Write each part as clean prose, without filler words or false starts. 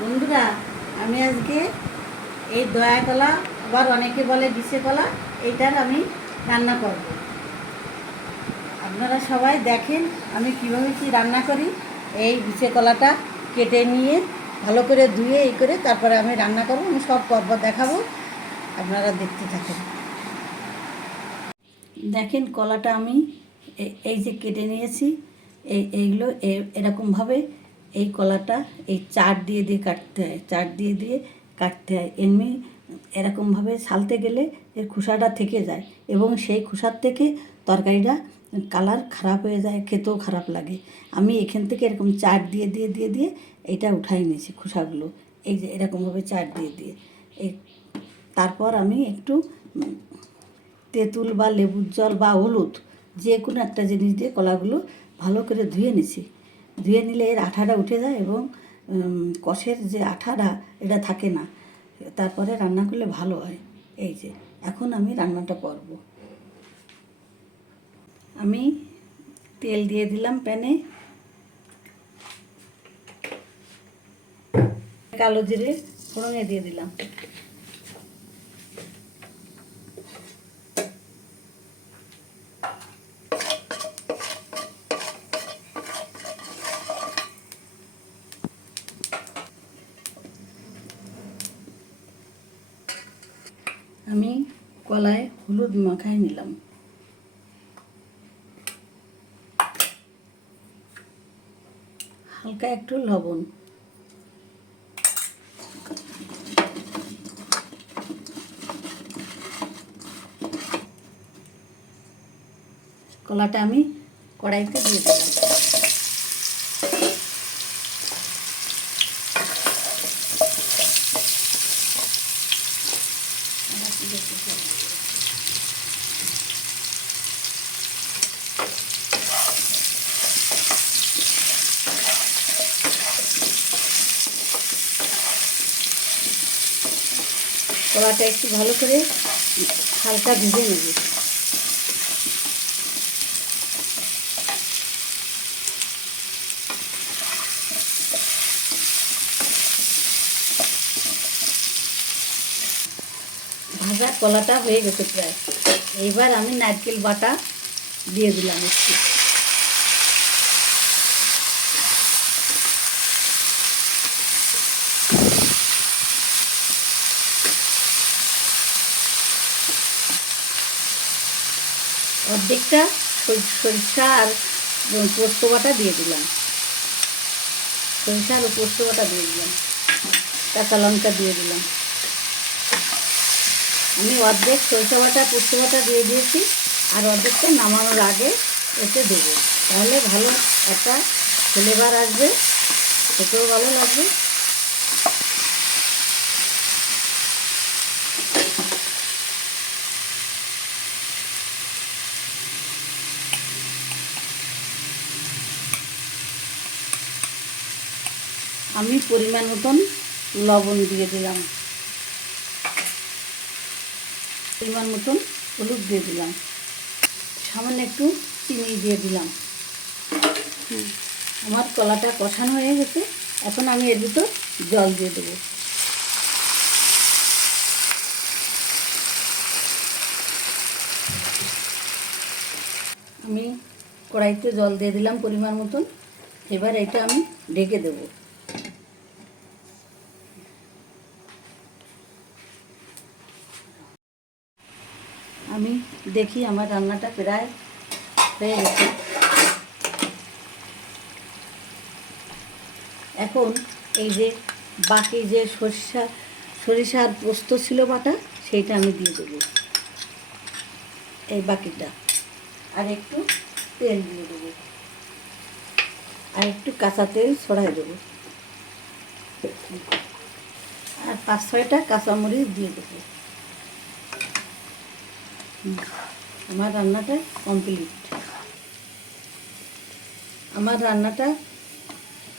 বন্ধুরা, আমি আজকে এই দয়া কলা, আবার অনেকে বলে বিছে কলা, এইটার আমি রান্না করব। আপনারা সবাই দেখেন আমি কীভাবে কি রান্না করি। এই বিছে কলাটা কেটে নিয়ে ভালো করে ধুয়ে এই করে তারপরে আমি রান্না করব। আমি সব পর্ব দেখাবো, আপনারা দেখতে থাকেন। দেখেন কলাটা আমি এই যে কেটে নিয়েছি। এইগুলো এরকমভাবে এই কলাটা এই চার দিয়ে দিয়ে কাটতে হয়, চার দিয়ে দিয়ে কাটতে হয়। এমনি এরকমভাবে ছালতে গেলে এর খোসাটা থেকে যায় এবং সেই খোসার থেকে তরকারিটা কালার খারাপ হয়ে যায়, খেতেও খারাপ লাগে। আমি এখান থেকে এরকম চার দিয়ে দিয়ে দিয়ে দিয়ে এইটা উঠাই নিয়েছি খোসাগুলো, এই যে এরকমভাবে চার দিয়ে দিয়ে। এই তারপর আমি একটু তেঁতুল বা লেবুর জল বা হলুদ যে কোনো একটা জিনিস দিয়ে কলাগুলো ভালো করে ধুয়ে নিছি। ধুয়ে নিলে এর আঠাটা উঠে যায় এবং কষের যে আঠাটা এটা থাকে না, তারপরে রান্না করলে ভালো হয়। এই যে এখন আমি রান্নাটা করব। আমি তেল দিয়ে দিলাম প্যানে, কালো জিরে ফোড়নে দিয়ে দিলাম। আমি কলায় হলুদ মাখাই নিলাম। হালকা একটু লবণ, কলাটা আমি কড়াইতে দিয়ে দিলাম। কলাটা একটু ভালো করে হালকা ভেজে নেব। ভাজা কলাটা হয়ে গেছে প্রায়। এইবার আমি নারকেল বাটা দিয়ে দিলাম একটু। অর্ধেকটা সরিষা আর পোস্ত বাটা দিয়ে দিলাম। সরিষা আর পোস্ত বাটা দিয়ে দিলাম, কাঁচা লঙ্কা দিয়ে দিলাম। আমি অর্ধেক সরিষা বাটা পোস্ত বাটা দিয়ে দিয়েছি, আর অর্ধেকটা নামানোর আগে এতে দেবো। তাহলে ভালো একটা ফ্লেভার আসবে, খেতেও ভালো লাগবে। আমি পরিমাণ মতন লবণ দিয়ে দিলাম, পরিমাণ মতন হলুদ দিয়ে দিলাম, সামান্য একটু চিনি দিয়ে দিলাম। আমার কলাটা কষানো হয়ে গেছে, এখন আমি এর ভিতর জল দিয়ে দেবো। আমি কড়াইতে জল দিয়ে দিলাম পরিমাণ মতন। এবার এটা আমি ঢেকে দেব। আমি দেখি আমার রান্নাটা প্রায় হয়ে গেছে। এখন এই যে বাকি যে সরিষার পোস্ত ছিল বাটা, সেইটা আমি দিয়ে দেবো এই বাকিটা। আর একটু তেল দিয়ে দেবো, আর একটু কাঁচা তেল ছড়াই দেবো, আর 5-6টা কাঁচামরিচ দিয়ে দেবো। আমার রান্নাটা কমপ্লিট। আমার রান্নাটা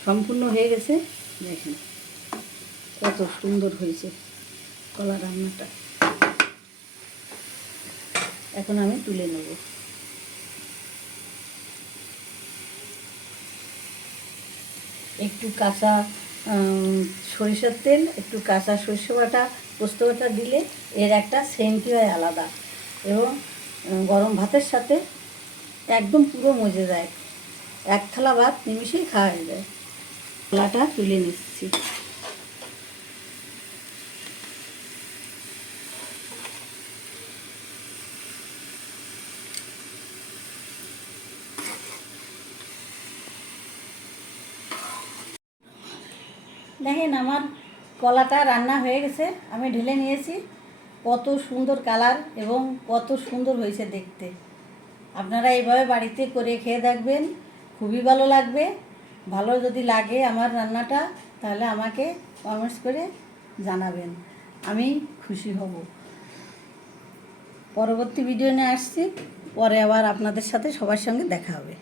সম্পূর্ণ হয়ে গেছে। দেখেন কত সুন্দর হয়েছে কলা রান্নাটা। এখন আমি তুলে নেব। একটু কাঁচা উম, সরিষার তেল, একটু কাঁচা সরষে বাটা, পোস্ত বাটা দিলে এর একটা সেন্টই হয় আলাদা, এবং গরম ভাতের সাথে একদম পুরো মজে যায়। এক থালা ভাত নিমিষেই খাওয়া হয়ে যায়। কলাটা তুলে নিচ্ছি। দেখেন আমার কলাটা রান্না হয়ে গেছে, আমি ঢেলে নিয়েছি। কত সুন্দর কালার এবং কত সুন্দর হয়েছে দেখতে। আপনারা এইভাবে বাড়িতে করে খেয়ে দেখবেন, খুবই ভালো লাগবে। ভালো যদি লাগে আমার রান্নাটা, তাহলে আমাকে কমেন্টস করে জানাবেন, আমি খুশি হব। পরবর্তী ভিডিও নিয়ে আসছি, পরে আবার আপনাদের সাথে সবার সঙ্গে দেখা হবে।